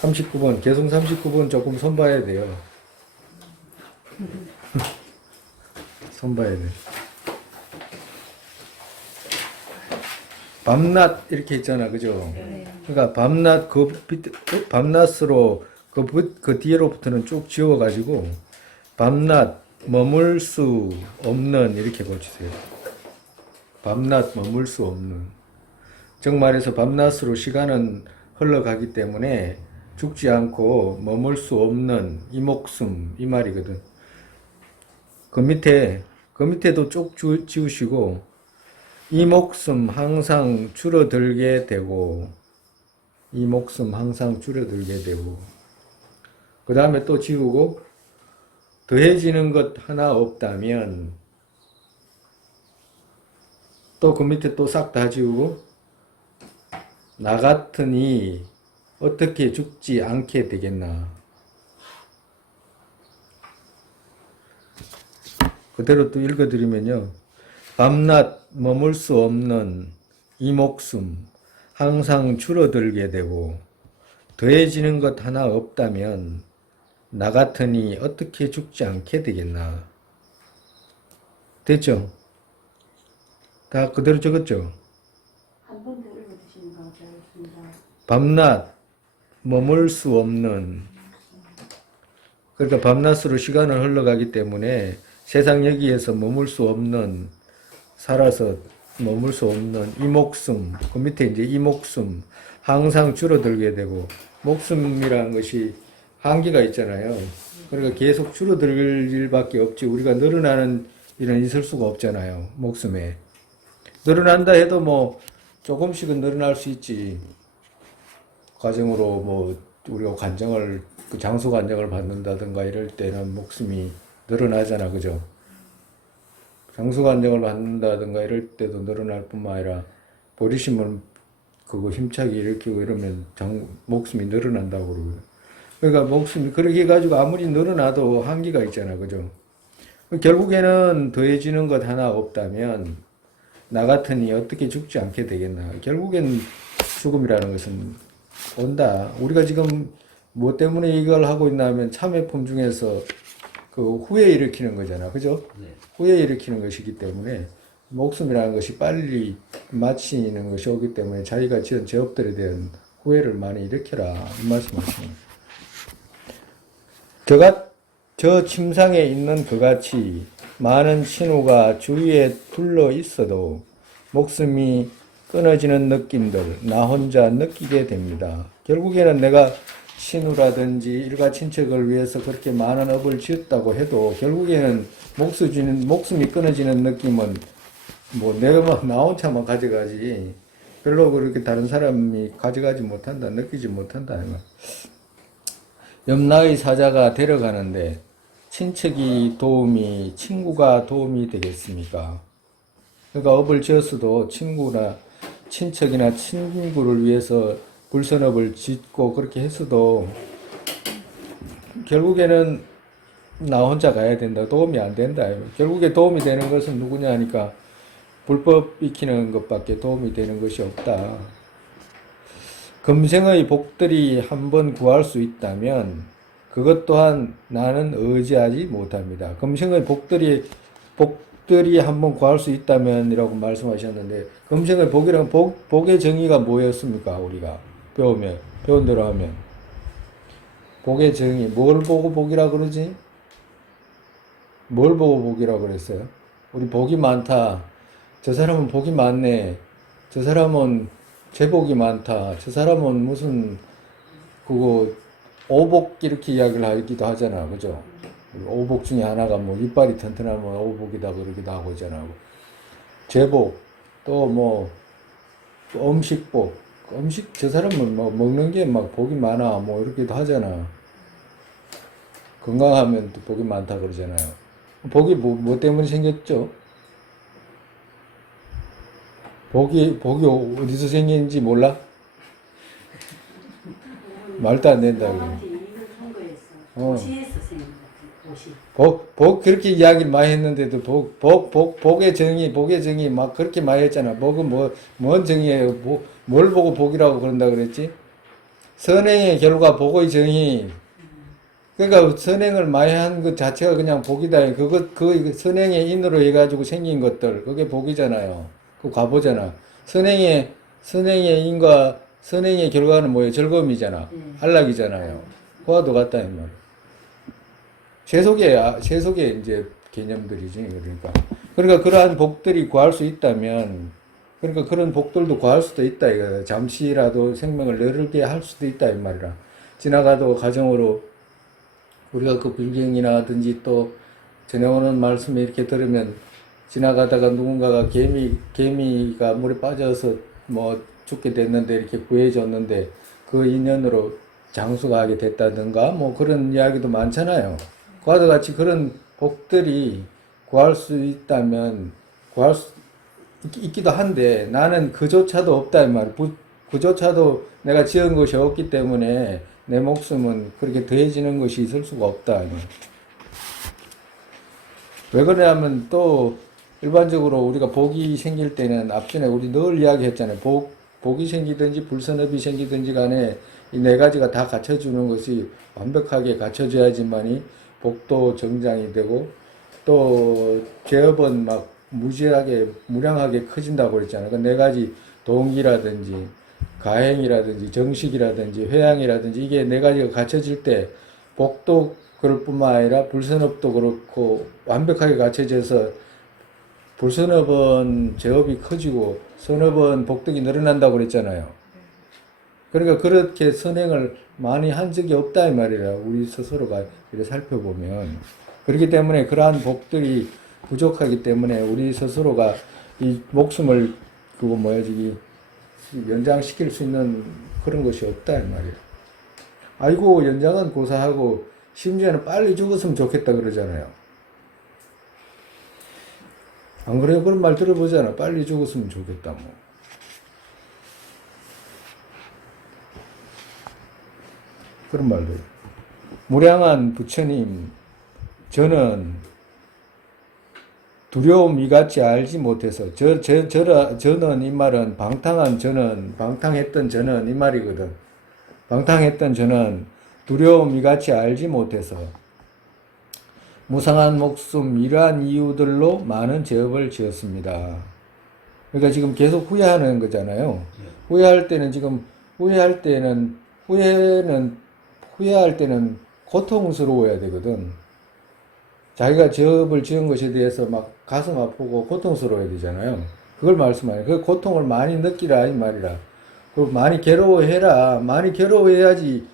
39번, 개성 39번 조금 손봐야 돼요. 손봐야 돼. 밤낮 이렇게 있잖아, 그죠? 그러니까 밤낮 밤낮으로 그 뒤로부터는 쭉 지워가지고 밤낮 머물 수 없는 이렇게 고치세요. 밤낮 머물 수 없는. 즉 말해서 밤낮으로 시간은 흘러가기 때문에 죽지 않고 머물 수 없는 이 목숨 이 말이거든. 그 밑에도 쭉 지우시고 이 목숨 항상 줄어들게 되고 이 목숨 항상 줄어들게 되고 그 다음에 또 지우고 더해지는 것 하나 없다면 또 그 밑에 또 싹 다 지우고 나 같으니 어떻게 죽지 않게 되겠나. 그대로 또 읽어드리면요. 밤낮 머물 수 없는 이 목숨 항상 줄어들게 되고 더해지는 것 하나 없다면 나 같으니 어떻게 죽지 않게 되겠나. 됐죠? 다 그대로 적었죠? 한 번 더 읽어주시는 거 잘했습니다. 밤낮 머물 수 없는 그러니까 밤낮으로 시간을 흘러가기 때문에 세상 여기에서 머물 수 없는 살아서 머물 수 없는 이 목숨 그 밑에 이제 이 목숨 항상 줄어들게 되고 목숨이라는 것이 한계가 있잖아요. 그러니까 계속 줄어들 일밖에 없지 우리가 늘어나는 일은 있을 수가 없잖아요. 목숨에 늘어난다 해도 뭐 조금씩은 늘어날 수 있지. 가정으로 뭐 우리가 관정을 그 장수 관정을 받는다든가 이럴 때는 목숨이 늘어나잖아, 그죠? 장수 관정을 받는다든가 이럴 때도 늘어날 뿐만 아니라 버리심을 그거 힘차게 일으키고 이러면 목숨이 늘어난다고 그러고요. 그러니까 목숨이 그렇게 해가지고 아무리 늘어나도 한계가 있잖아, 그죠? 결국에는 더해지는 것 하나 없다면 나 같으니 어떻게 죽지 않게 되겠나. 결국엔 죽음이라는 것은 온다. 우리가 지금 뭐 때문에 이걸 하고 있나 하면 참회품 중에서 그 후회 일으키는 거잖아. 그죠? 네. 후회 일으키는 것이기 때문에 목숨이라는 것이 빨리 마치는 것이 오기 때문에 자기가 지은 죄업들에 대한 후회를 많이 일으켜라. 이 말씀 하십니다. 저 침상에 있는 그같이 많은 신우가 주위에 둘러 있어도 목숨이 끊어지는 느낌들 나 혼자 느끼게 됩니다. 결국에는 내가 신우라든지 일가 친척을 위해서 그렇게 많은 업을 지었다고 해도 결국에는 목숨이 끊어지는 느낌은 뭐 내가 나 혼자만 가져가지 별로 그렇게 다른 사람이 가져가지 못한다, 느끼지 못한다. 옆나의 사자가 데려가는데 친구가 도움이 되겠습니까? 그러니까 업을 지었어도 친척이나 친구를 위해서 불선업을 짓고 그렇게 했어도 결국에는 나 혼자 가야 된다. 도움이 안 된다. 결국에 도움이 되는 것은 누구냐 하니까 불법 익히는 것밖에 도움이 되는 것이 없다. 금생의 복들이 한번 구할 수 있다면 그것 또한 나는 의지하지 못합니다. 금생의 복들이 한번 구할 수 있다면 이라고 말씀하셨는데 금생의 복이란 복의 정의가 뭐였습니까? 우리가 배운 대로 하면 복의 정의 뭘 보고 복이라 그러지? 뭘 보고 복이라 그랬어요? 우리 복이 많다. 저 사람은 복이 많네. 저 사람은 제복이 많다. 저 사람은 무슨 그거 오복 이렇게 이야기를 하기도 하잖아. 그죠? 오복 중에 하나가 뭐 이빨이 튼튼하면 오복이다 그러기도 하고 있잖아. 제복 또 뭐 음식복 저 사람은 뭐 먹는 게 막 복이 많아 뭐 이렇게도 하잖아. 건강하면 또 복이 많다 그러잖아요. 복이 뭐 때문에 생겼죠? 복이 어디서 생긴지 몰라? 말도 안 된다. 복 그렇게 이야기를 많이 했는데도 복의 정의 막 그렇게 많이 했잖아. 복은 뭔 정의예요? 뭘 보고 복이라고 그런다 그랬지? 선행의 결과 복의 정의. 그러니까 선행을 많이 한 것 자체가 그냥 복이다. 그 선행의 인으로 해가지고 생긴 것들, 그게 복이잖아요. 그 과보잖아. 선행의 인과 선행의 결과는 뭐예요? 즐거움이잖아. 안락이잖아요. 그와도 같다, 이 말. 세속의 이제 개념들이지, 그러니까. 그러니까 그러한 복들이 구할 수 있다면, 그러니까 그런 복들도 구할 수도 있다, 이거. 잠시라도 생명을 너르게 할 수도 있다, 이 말이라. 지나가도 가정으로 우리가 그 불경이라든지 또 전해 오는 말씀에 이렇게 들으면 지나가다가 누군가가 개미가 물에 빠져서 뭐 죽게 됐는데 이렇게 구해줬는데 그 인연으로 장수가 하게 됐다든가 뭐 그런 이야기도 많잖아요. 그와 같이 그런 복들이 구할 수 있다면 구할 수 있기도 한데 나는 그조차도 없다 이 말. 그조차도 내가 지은 것이 없기 때문에 내 목숨은 그렇게 더해지는 것이 있을 수가 없다. 왜 그러냐면 또 일반적으로 우리가 복이 생길 때는 앞전에 우리 늘 이야기했잖아요. 복이 생기든지 불선업이 생기든지 간에 이 네 가지가 다 갖춰주는 것이 완벽하게 갖춰져야지만이 복도 정장이 되고 또 죄업은 막 무량하게 커진다고 그랬잖아요. 그 네 가지 동기라든지 가행이라든지 정식이라든지 회양이라든지 이게 네 가지가 갖춰질 때 복도 그럴 뿐만 아니라 불선업도 그렇고 완벽하게 갖춰져서 불선업은 제업이 커지고 선업은 복덕이 늘어난다고 그랬잖아요. 그러니까 그렇게 선행을 많이 한 적이 없다 이 말이라 우리 스스로가 이렇게 살펴보면 그렇기 때문에 그러한 복들이 부족하기 때문에 우리 스스로가 이 목숨을 연장시킬 수 있는 그런 것이 없다 이 말이에요. 아이고 연장은 고사하고 심지어는 빨리 죽었으면 좋겠다 그러잖아요. 안 그래요? 그런 말 들어보잖아. 빨리 죽었으면 좋겠다 뭐. 그런 말도. 무량한 부처님, 저는 두려움 이같이 알지 못해서 저는 이 말은 방탕했던 저는 이 말이거든. 방탕했던 저는 두려움 이같이 알지 못해서 무상한 목숨 이러한 이유들로 많은 죄업을 지었습니다. 그러니까 지금 계속 후회하는 거잖아요. 후회할 때는 고통스러워야 되거든. 자기가 죄업을 지은 것에 대해서 막 가슴 아프고 고통스러워야 되잖아요. 그걸 말씀하네요. 그 고통을 많이 느끼라 이 말이라. 그리고 많이 괴로워해라. 많이 괴로워해야지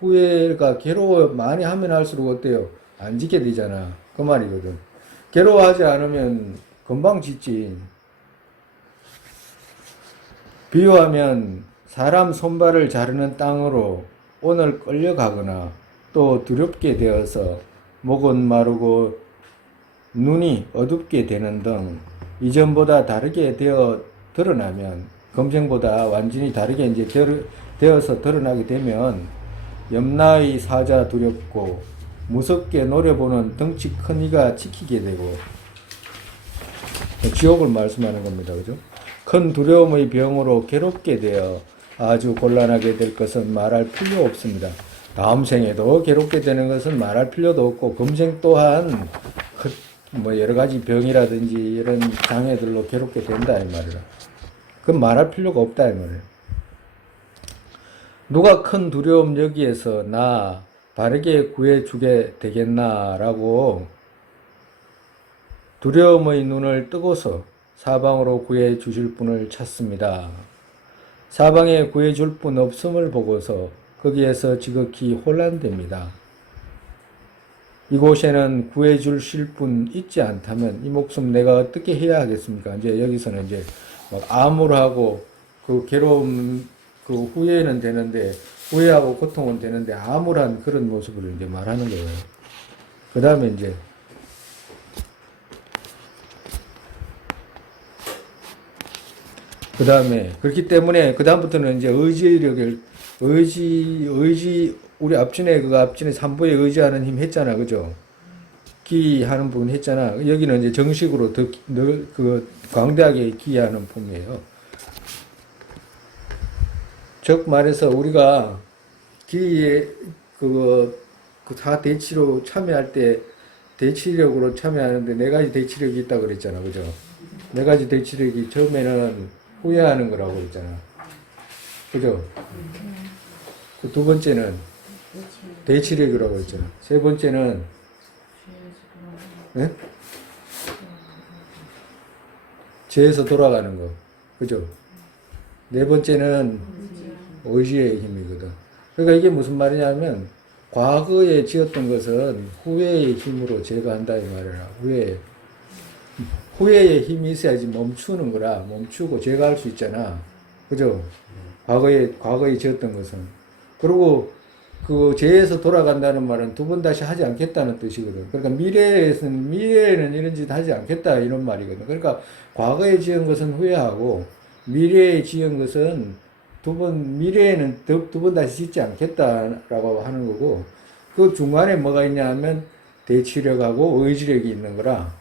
후회가 괴로워 많이 하면 할수록 어때요? 안 짓게 되잖아. 그 말이거든. 괴로워하지 않으면 금방 짓지. 비유하면 사람 손발을 자르는 땅으로 오늘 끌려가거나 또 두렵게 되어서 목은 마르고 눈이 어둡게 되는 등 이전보다 다르게 되어 드러나면 검생보다 완전히 다르게 이제 되어서 드러나게 되면 염라의 사자 두렵고 무섭게 노려보는 덩치 큰 이가 지키게 되고 지옥을 말씀하는 겁니다. 그죠? 큰 두려움의 병으로 괴롭게 되어 아주 곤란하게 될 것은 말할 필요 없습니다. 다음 생에도 괴롭게 되는 것은 말할 필요도 없고 금생 또한 여러 가지 병이라든지 이런 장애들로 괴롭게 된다 이 말이라. 그건 말할 필요가 없다 이 말이에요. 누가 큰 두려움 여기에서 나 바르게 구해주게 되겠나라고 두려움의 눈을 뜨고서 사방으로 구해주실 분을 찾습니다. 사방에 구해줄 분 없음을 보고서 거기에서 지극히 혼란됩니다. 이곳에는 구해주실 분 있지 않다면 이 목숨 내가 어떻게 해야 하겠습니까? 이제 여기서는 이제 막 암울하고 그 괴로움, 그 후회는 되는데, 후회하고 고통은 되는데 암울한 그런 모습을 이제 말하는 거예요. 그 다음에 이제 그렇기 때문에 그다음부터는 이제 우리 앞전에 삼부에 의지하는 힘 했잖아. 그죠? 기하는 부분 했잖아. 여기는 이제 정식으로 그 광대하게 기하는 폼이에요. 즉 말해서 우리가 기에 다 대치로 참여할 때 대치력으로 참여하는데 네 가지 대치력이 있다고 그랬잖아. 그죠? 네 가지 대치력이 처음에는 후회하는 거라고 그랬잖아. 그죠? 그 두 번째는 대치력이라고 그랬잖아. 세 번째는 예? 죄에서 돌아가는 거. 그죠? 네 번째는 의지의 힘이거든. 그러니까 이게 무슨 말이냐면 과거에 지었던 것은 후회의 힘으로 제거한다 이 말이야. 후회의 힘이 있어야지 멈추는 거라. 멈추고 제거할 수 있잖아. 그죠? 과거에 지었던 것은. 그리고 그 죄에서 돌아간다는 말은 두 번 다시 하지 않겠다는 뜻이거든. 그러니까 미래에는 이런 짓 하지 않겠다 이런 말이거든. 그러니까 과거에 지은 것은 후회하고 미래에 지은 것은 미래에는 두 번 다시 짓지 않겠다라고 하는 거고, 그 중간에 뭐가 있냐 하면 대치력하고 의지력이 있는 거라.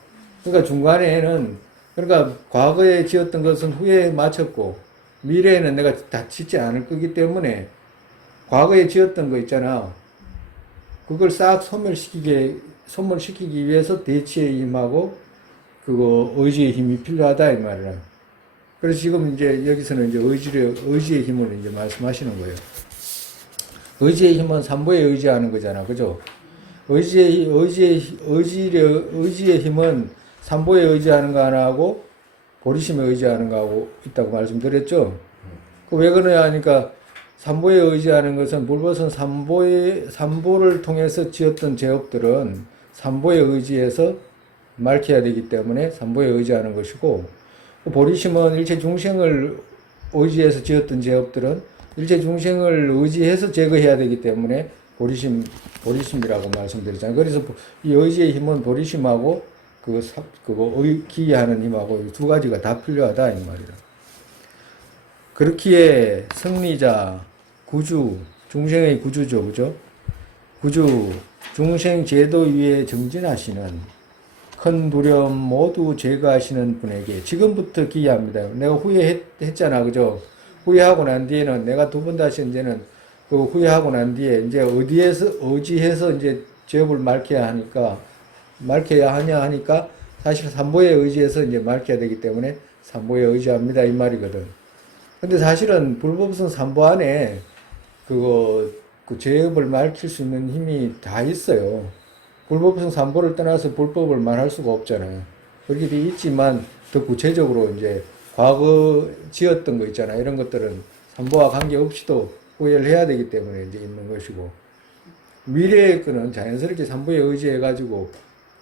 그러니까 중간에는, 그러니까 과거에 지었던 것은 후회에 마쳤고, 미래에는 내가 다 짓지 않을 거기 때문에, 과거에 지었던 거 있잖아. 그걸 싹 소멸시키기 위해서 대치의 힘하고, 의지의 힘이 필요하다, 이 말이야. 그래서 지금 이제 여기서는 이제 의지의 힘을 이제 말씀하시는 거예요. 의지의 힘은 삼보에 의지하는 거잖아. 그죠? 의지의 힘은 삼보에 의지하는 거 하나 하고, 보리심에 의지하는 거 하고 있다고 말씀드렸죠? 왜 그러냐 하니까, 삼보에 의지하는 것은, 불법은 삼보를 통해서 지었던 제업들은 삼보에 의지해서 말켜야 되기 때문에 삼보에 의지하는 것이고, 보리심은 일체 중생을 의지해서 지었던 제업들은 일체 중생을 의지해서 제거해야 되기 때문에 보리심이라고 말씀드렸잖아요. 그래서 이 의지의 힘은 보리심하고 기하는 힘하고 두 가지가 다 필요하다 이 말이다. 그렇기에 승리자, 구주, 중생의 구주죠, 그죠? 구주, 중생 제도 위에 정진하시는 큰 두려움 모두 제거하시는 분에게 지금부터 기여합니다. 내가 후회했잖아, 그죠? 후회하고 난 뒤에는 내가 두 번 다시 이제는 그 후회하고 난 뒤에 이제 의지해서 이제 죄업을 말켜야 하니까 사실 삼보에 의지해서 이제 말켜야 되기 때문에 삼보에 의지합니다 이 말이거든. 근데 사실은 불법성 삼보 안에 그 죄업을 말킬 수 있는 힘이 다 있어요. 불법성 삼보를 떠나서 불법을 말할 수가 없잖아요. 그렇게 돼 있지만 더 구체적으로 이제 과거 지었던 거 있잖아요. 이런 것들은 삼보와 관계없이도 후회를 해야 되기 때문에 이제 있는 것이고, 미래의 거는 자연스럽게 삼보에 의지해가지고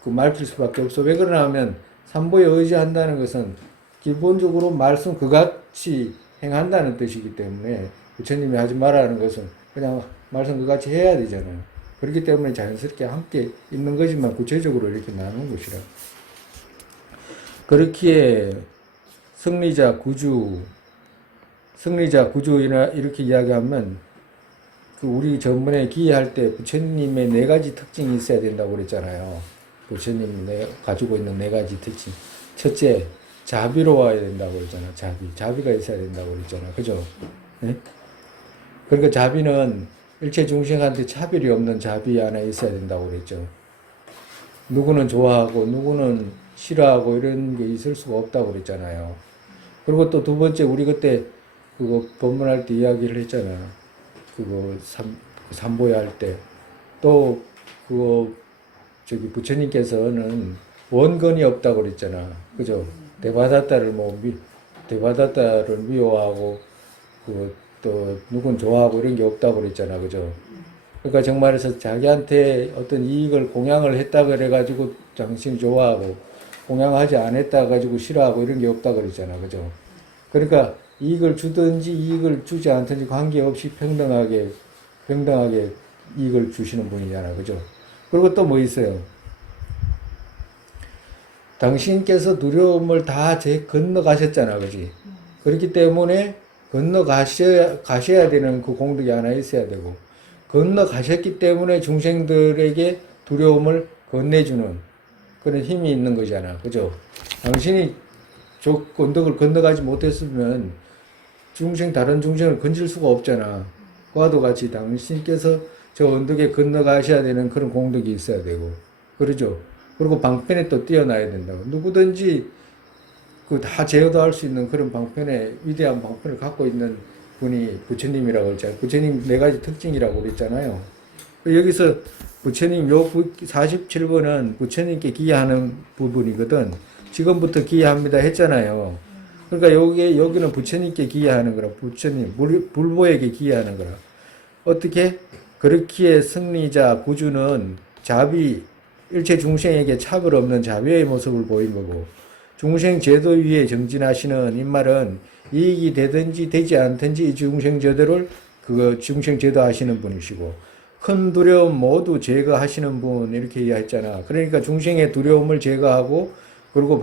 말킬 수밖에 없어. 왜 그러냐 하면 삼보에 의지한다는 것은 기본적으로 말씀 그같이 행한다는 뜻이기 때문에 부처님이 하지 말라는 것은 그냥 말씀 그같이 해야 되잖아요. 그렇기 때문에 자연스럽게 함께 있는 거지만 구체적으로 이렇게 나누는 것이라. 그렇기에 승리자 구주 이렇게 이야기하면 우리 전문에 기회할 때 부처님의 네 가지 특징이 있어야 된다고 그랬잖아요. 부처님이 가지고 있는 네 가지 특징. 첫째, 자비로워야 된다고 그랬잖아요. 자비가 있어야 된다고 그랬잖아요. 그죠? 네? 그러니까 자비는 일체 중생한테 차별이 없는 자비 하나 있어야 된다고 그랬죠. 누구는 좋아하고 누구는 싫어하고 이런 게 있을 수가 없다고 그랬잖아요. 그리고 또 두 번째, 우리 그때 법문할 때 이야기를 했잖아요. 삼보회 할 때. 또 부처님께서는 원건이 없다고 그랬잖아. 그죠? 대바다타를 미워하고 또 누군 좋아하고 이런 게 없다고 그랬잖아. 그죠? 그러니까 정말해서 자기한테 어떤 이익을 공양을 했다 그래가지고 당신이 좋아하고 공양하지 않았다 가지고 싫어하고 이런 게 없다 그랬잖아. 그죠? 그러니까 이익을 주든지 이익을 주지 않든지 관계없이 평등하게 이익을 주시는 분이잖아. 그죠? 그리고 또 뭐 있어요? 당신께서 두려움을 다 건너가셨잖아. 그지? 그렇기 때문에 가셔야 되는 그 공덕이 하나 있어야 되고, 건너가셨기 때문에 중생들에게 두려움을 건네주는 그런 힘이 있는 거잖아. 그죠? 당신이 건덕을 건너가지 못했으면 다른 중생을 건질 수가 없잖아. 와도 같이 당신께서 저 언덕에 건너가셔야 되는 그런 공덕이 있어야 되고, 그러죠. 그리고 방편에 또 뛰어나야 된다고. 누구든지 그 다 제어도할 수 있는 그런 방편에 위대한 방편을 갖고 있는 분이 부처님이라고 했잖아요. 부처님 네 가지 특징이라고 그랬잖아요. 여기서 부처님 요 47번은 부처님께 기여하는 부분이거든. 지금부터 기여합니다 했잖아요. 그러니까 여기는 부처님께 기여하는 거라. 부처님, 불보에게 기여하는 거라. 어떻게? 그렇기에 승리자 구주는 자비, 일체 중생에게 차별 없는 자비의 모습을 보인 거고, 중생 제도 위에 정진하시는 이 말은 이익이 되든지 되지 않든지 이 중생 제도를 중생 제도 하시는 분이시고, 큰 두려움 모두 제거하시는 분 이렇게 이야기했잖아. 그러니까 중생의 두려움을 제거하고 그리고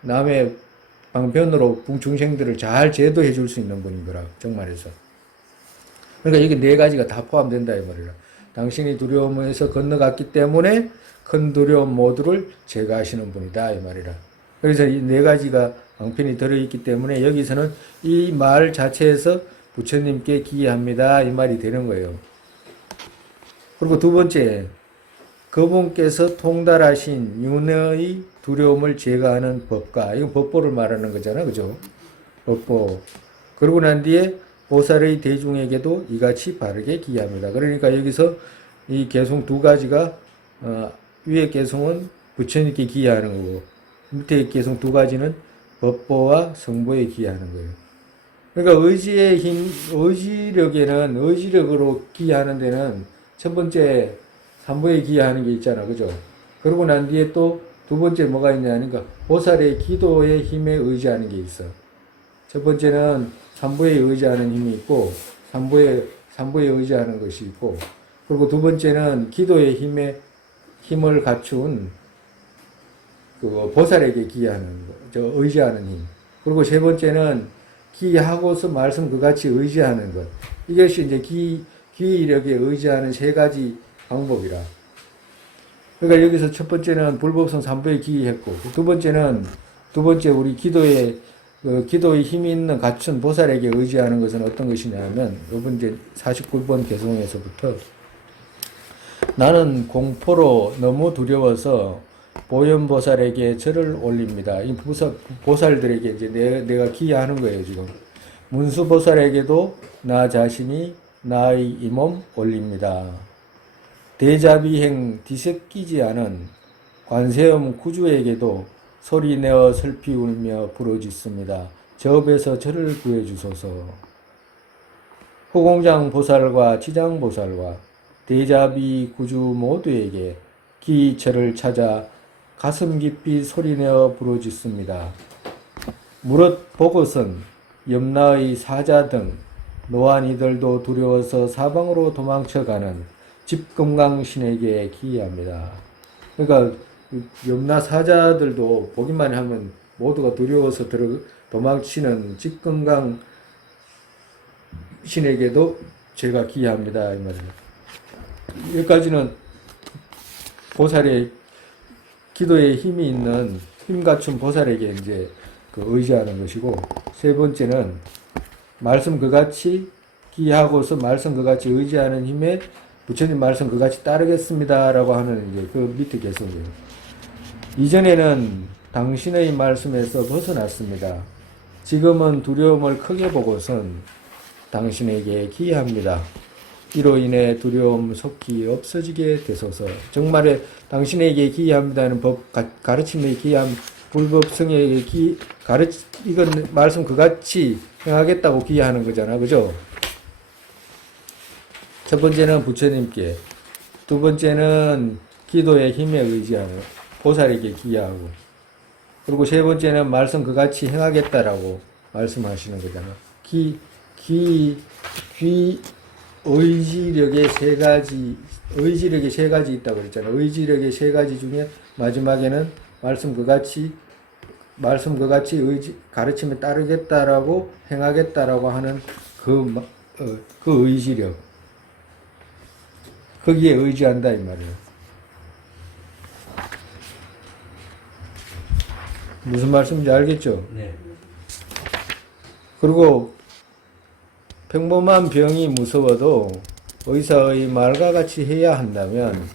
남의 방편으로 중생들을 잘 제도해 줄 수 있는 분인 거라 정말해서. 그러니까 여기 네 가지가 다 포함된다 이 말이라. 당신이 두려움에서 건너갔기 때문에 큰 두려움 모두를 제거하시는 분이다 이 말이라. 그래서 이 네 가지가 방편이 들어있기 때문에 여기서는 이 말 자체에서 부처님께 기여합니다 이 말이 되는 거예요. 그리고 두 번째, 그분께서 통달하신 윤회의 두려움을 제거하는 법과, 이건 법보를 말하는 거잖아, 그죠? 법보. 그러고 난 뒤에 보살의 대중에게도 이같이 바르게 기여합니다. 그러니까 여기서 이 개송 두 가지가 위의 개송은 부처님께 기여하는 거고 밑에 개송 두 가지는 법보와 성보에 기여하는 거예요. 그러니까 의지의 힘, 의지력으로 기여하는 데는 첫 번째 삼보에 기여하는 게 있잖아, 그죠? 그러고 난 뒤에 또 두 번째 뭐가 있냐니까 보살의 기도의 힘에 의지하는 게 있어. 첫 번째는 삼보에 의지하는 힘이 있고 삼보에 의지하는 것이 있고, 그리고 두 번째는 기도의 힘을 갖춘 그 보살에게 기여하는 거, 의지하는 힘. 그리고 세 번째는 기하고서 말씀 그같이 의지하는 것. 이것이 이제 기력에 의지하는 세 가지 방법이라. 그러니까 여기서 첫 번째는 불법성 삼보에 기여했고, 두 번째 우리 기도의 힘이 있는 갖춘 보살에게 의지하는 것은 어떤 것이냐면, 요번 이제 49번 개송에서부터 나는 공포로 너무 두려워서 보현보살에게 절을 올립니다. 이 보살들에게 이제 내가 기여하는 거예요, 지금. 문수보살에게도 나 자신이 나의 이 몸 올립니다. 대자비행 뒤섞이지 않은 관세음 구주에게도 소리내어 슬피 울며 부르짖습니다. 저 업에서 저를 구해주소서. 후공장 보살과 치장 보살과 대자비 구주 모두에게 기처를 찾아 가슴 깊이 소리내어 부르짖습니다. 무릇 보고선 염라의 사자 등 노안이들도 두려워서 사방으로 도망쳐가는 집금강신에게 기여합니다. 그러니까 염라 사자들도 보기만 하면 모두가 두려워서 도망치는 집금강 신에게도 제가 기여합니다 이 말이에요. 여기까지는 보살의 기도에 힘이 있는 힘 갖춘 보살에게 이제 그 의지하는 것이고, 세 번째는 말씀 그같이 기하고서 말씀 그같이 의지하는 힘에 부처님 말씀 그같이 따르겠습니다라고 하는 이제 그 밑에 개성이에요. 이전에는 당신의 말씀에서 벗어났습니다. 지금은 두려움을 크게 보고선 당신에게 기여합니다. 이로 인해 두려움 속히 없어지게 되소서. 정말에 당신에게 기여합니다는 법 가르침에 기여함, 불법성에게 이건 말씀 그같이 행하겠다고 기여하는 거잖아, 그죠? 첫 번째는 부처님께, 두 번째는 기도의 힘에 의지하는 보살에게 기여하고, 그리고 세 번째는 말씀 그같이 행하겠다라고 말씀하시는 거잖아. 의지력의 세 가지 있다고 그랬잖아. 의지력의 세 가지 중에 마지막에는 말씀 그같이 가르침에 따르겠다라고 행하겠다라고 하는 그 의지력. 거기에 의지한다 이 말이에요. 무슨 말씀인지 알겠죠? 네. 그리고 평범한 병이 무서워도 의사의 말과 같이 해야 한다면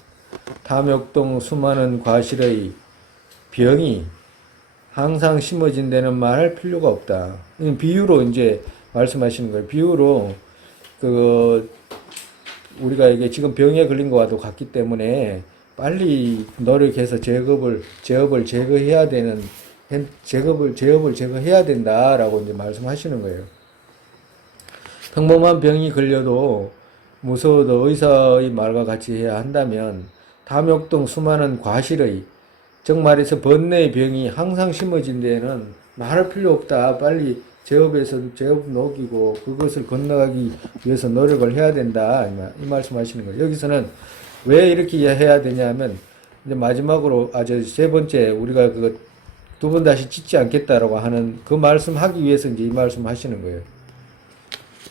탐욕동 수많은 과실의 병이 항상 심어진 데는 말할 필요가 없다. 비유로 이제 말씀하시는 거예요. 비유로 우리가 이게 지금 병에 걸린 것과도 같기 때문에 빨리 노력해서 제업을 제거해야 되는 제업을 제거해야 된다라고 이제 말씀하시는 거예요. 평범한 병이 걸려도 무서워도 의사의 말과 같이 해야 한다면 탐욕 등 수많은 과실의 정말에서 번뇌의 병이 항상 심어진 데에는 말할 필요 없다. 빨리 제업 녹이고 그것을 건너가기 위해서 노력을 해야 된다. 이 말씀하시는 거예요. 여기서는 왜 이렇게 해야 되냐면 이제 마지막으로 세 번째 우리가 두 번 다시 짓지 않겠다라고 하는 그 말씀하기 위해서 이제 이 말씀하시는 거예요.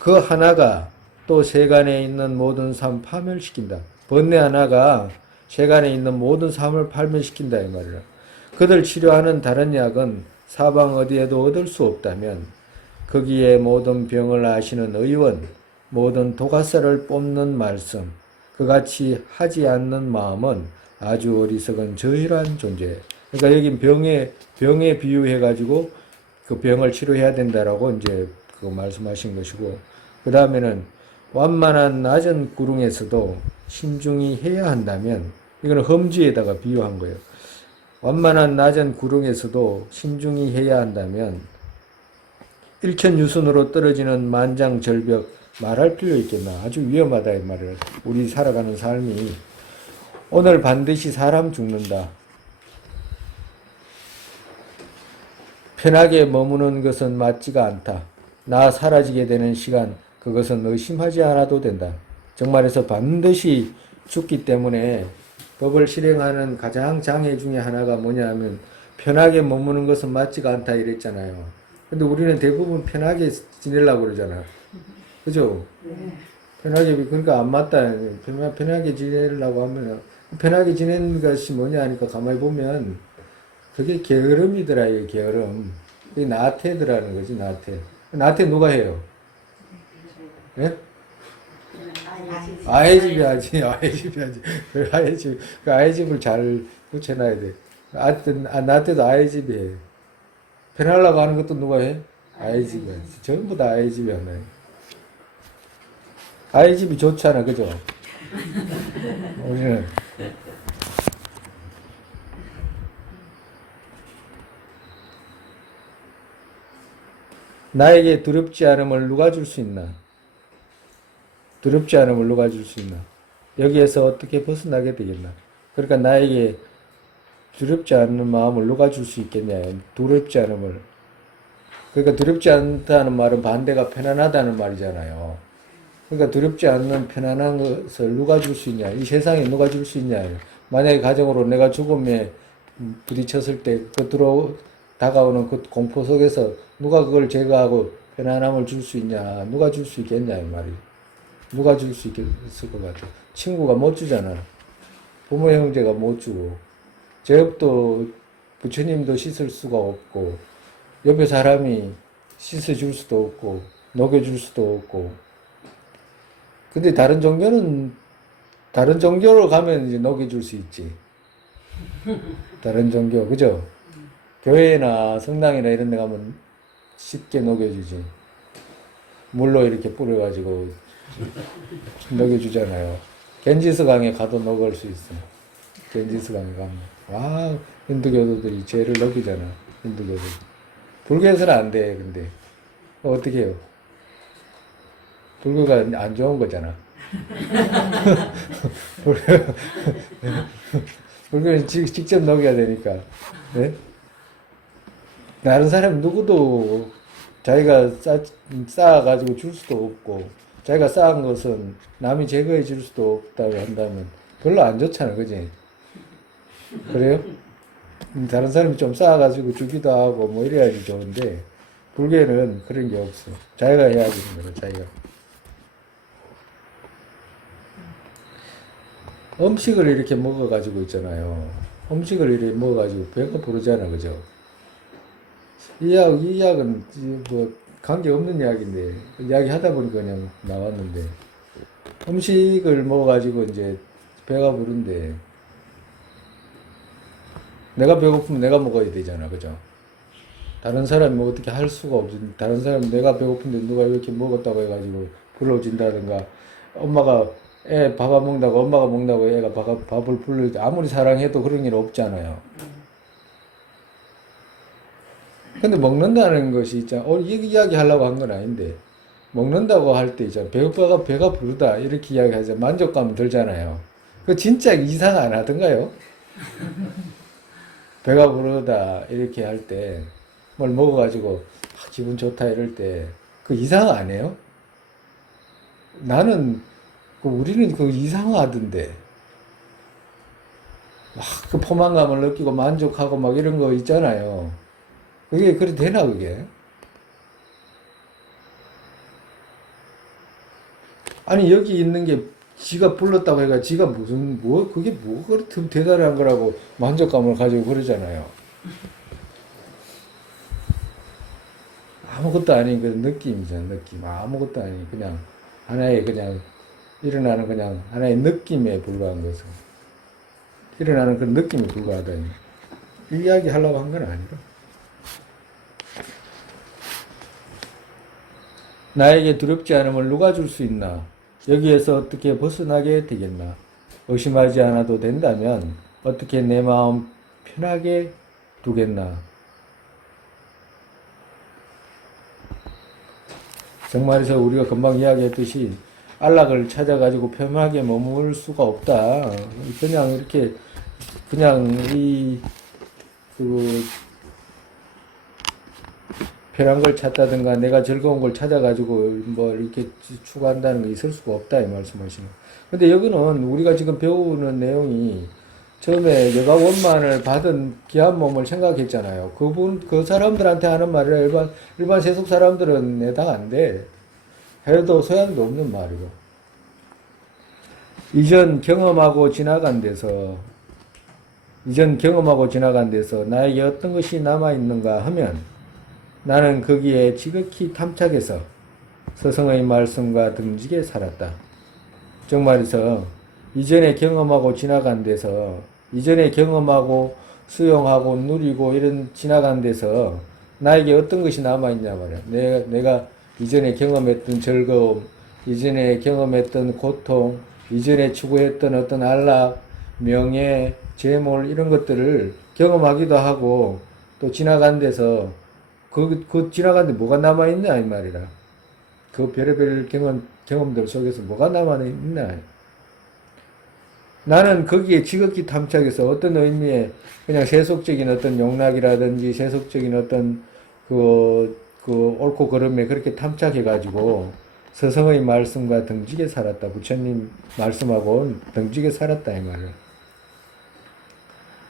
그 하나가 또 세간에 있는 모든 삶 파멸시킨다. 번뇌 하나가 세간에 있는 모든 삶을 파멸시킨다 이 말이라. 그들 치료하는 다른 약은 사방 어디에도 얻을 수 없다면 거기에 모든 병을 아시는 의원, 모든 도가살을 뽑는 말씀, 그같이 하지 않는 마음은 아주 어리석은 저희란 존재. 그러니까 여기 병에 비유해가지고 그 병을 치료해야 된다라고 이제 그 말씀하신 것이고, 그 다음에는 완만한 낮은 구릉에서도 신중히 해야 한다면, 이거는 험지에다가 비유한 거예요. 완만한 낮은 구릉에서도 신중히 해야 한다면, 일천유순으로 떨어지는 만장절벽 말할 필요 있겠나. 아주 위험하다 이 말을. 우리 살아가는 삶이 오늘 반드시 사람 죽는다. 편하게 머무는 것은 맞지가 않다. 나 사라지게 되는 시간, 그것은 의심하지 않아도 된다. 정말에서 반드시 죽기 때문에 법을 실행하는 가장 장애 중에 하나가 뭐냐 하면 편하게 머무는 것은 맞지가 않다 이랬잖아요. 근데 우리는 대부분 편하게 지내려고 그러잖아. 그죠? 네. 편하게, 그러니까 안 맞다. 편하게 지내려고 하면, 편하게 지내는 것이 뭐냐 하니까 가만히 보면, 그게 게으름이더라, 이게 게으름. 이게 나태더라는 거지, 나태. 나태 누가 해요? 예? 아이 집이 하지, 아이 집이 하지. 그 아이 집을 잘 붙여놔야 돼. 나태도 아이 집이 해. 편하려고 하는 것도 누가 해? 아이 집이 해. 전부 다 아이 집이 하나요. 아이 집이 좋잖아, 그죠? 우리는. 나에게 두렵지 않음을 누가 줄 수 있나? 두렵지 않음을 누가 줄 수 있나? 여기에서 어떻게 벗어나게 되겠나? 그러니까 나에게 두렵지 않는 마음을 누가 줄 수 있겠냐? 두렵지 않음을. 그러니까 두렵지 않다는 말은 반대가 편안하다는 말이잖아요. 그러니까 두렵지 않는 편안한 것을 누가 줄 수 있냐? 이 세상에 누가 줄 수 있냐? 만약에 가정으로 내가 죽음에 부딪혔을 때 다가오는 그 공포 속에서 누가 그걸 제거하고 편안함을 줄 수 있냐? 누가 줄 수 있겠냐? 이 말이. 누가 줄 수 있을 것 같아? 친구가 못 주잖아. 부모 형제가 못 주고. 제업도 부처님도 씻을 수가 없고, 옆에 사람이 씻어줄 수도 없고, 녹여줄 수도 없고. 근데 다른 종교로 가면 이제 녹여줄 수 있지. 다른 종교, 그죠? 교회나 성당이나 이런 데 가면 쉽게 녹여주지. 물로 이렇게 뿌려가지고 녹여주잖아요. 겐지스 강에 가도 녹을 수 있어. 겐지스 강에 가면. 와, 힌두교도들이 죄를 녹이잖아. 힌두교들. 불교에서는 안 돼, 근데. 어떻게 해요? 불교가 안 좋은 거잖아. 불교는 직접 녹여야 되니까. 네? 다른 사람 누구도 자기가 쌓아가지고 줄 수도 없고, 자기가 쌓은 것은 남이 제거해 줄 수도 없다고 한다면 별로 안 좋잖아, 그지? 그래요? 다른 사람이 좀 쌓아가지고 주기도 하고 뭐 이래야지 좋은데, 불교에는 그런 게 없어. 자기가 해야 되는 거야, 자기가. 음식을 이렇게 먹어가지고 있잖아요. 음식을 이렇게 먹어가지고 배가 부르잖아, 그죠? 이 약은 뭐 관계없는 이야기인데 이야기 하다 보니까 그냥 나왔는데 음식을 먹어가지고 이제 배가 부른데 내가 배고프면 내가 먹어야 되잖아, 그죠? 다른 사람이 뭐 어떻게 할 수가 없는, 다른 사람이 내가 배고픈데 누가 이렇게 먹었다고 해가지고 부러워진다든가, 엄마가 애 밥 안 먹는다고 엄마가 먹는다고 애가 밥을 불러, 아무리 사랑해도 그런 일 없잖아요. 근데 먹는다는 것이 있잖아. 이 이야기 하려고 한 건 아닌데, 먹는다고 할 때 있잖아. 배가 부르다. 이렇게 이야기하자. 만족감 들잖아요. 그 진짜 이상 안 하던가요? 배가 부르다. 이렇게 할 때, 뭘 먹어가지고, 기분 좋다. 이럴 때, 그 이상 안 해요? 나는, 우리는 그 이상하던데. 막 그 포만감을 느끼고 만족하고 막 이런 거 있잖아요. 그게 그래 되나 그게? 아니 여기 있는 게 지가 불렀다고 해가 지가 무슨 그게 뭐 그렇게 대단한 거라고 만족감을 가지고 그러잖아요. 아무것도 아닌 그 느낌이잖아, 느낌. 아무것도 아닌 그냥 하나의 그냥 일어나는 그냥 하나의 느낌에 불과한 것은 일어나는 그 느낌에 불과하다. 이 이야기 하려고 한 건 아니라. 나에게 두렵지 않음을 누가 줄 수 있나? 여기에서 어떻게 벗어나게 되겠나? 의심하지 않아도 된다면 어떻게 내 마음 편하게 두겠나? 정말에서 우리가 금방 이야기했듯이 안락을 찾아가지고 편하게 머물 수가 없다. 그냥 이렇게 그냥 편한 걸 찾다든가 내가 즐거운 걸 찾아가지고 뭐 이렇게 추구한다는 게 있을 수가 없다 이 말씀하시는. 근데 여기는 우리가 지금 배우는 내용이 처음에 여가 원만을 받은 귀한 몸을 생각했잖아요. 그 사람들한테 하는 말이라 일반 세속 사람들은 해당 안 돼. 해도 소양도 없는 말이고. 이전 경험하고 지나간 데서 나에게 어떤 것이 남아있는가 하면 나는 거기에 지극히 탐착해서 스승의 말씀과 등지게 살았다. 정말이서 이전에 경험하고 지나간 데서 이전에 경험하고 수용하고 누리고 이런 지나간 데서 나에게 어떤 것이 남아있냐 말이야. 내가 이전에 경험했던 즐거움, 이전에 경험했던 고통, 이전에 추구했던 어떤 안락, 명예, 재물 이런 것들을 경험하기도 하고 또 지나간 데서 그 지나간 데 뭐가 남아있냐 이 말이라. 그 별의별 경험들 속에서 뭐가 남아있나. 나는 거기에 지극히 탐착해서 어떤 의미의 그냥 세속적인 어떤 용락이라든지 세속적인 어떤 그 옳고 그름에 그렇게 탐착해가지고 스승의 말씀과 등지게 살았다. 부처님 말씀하고 등지게 살았다 이 말이야.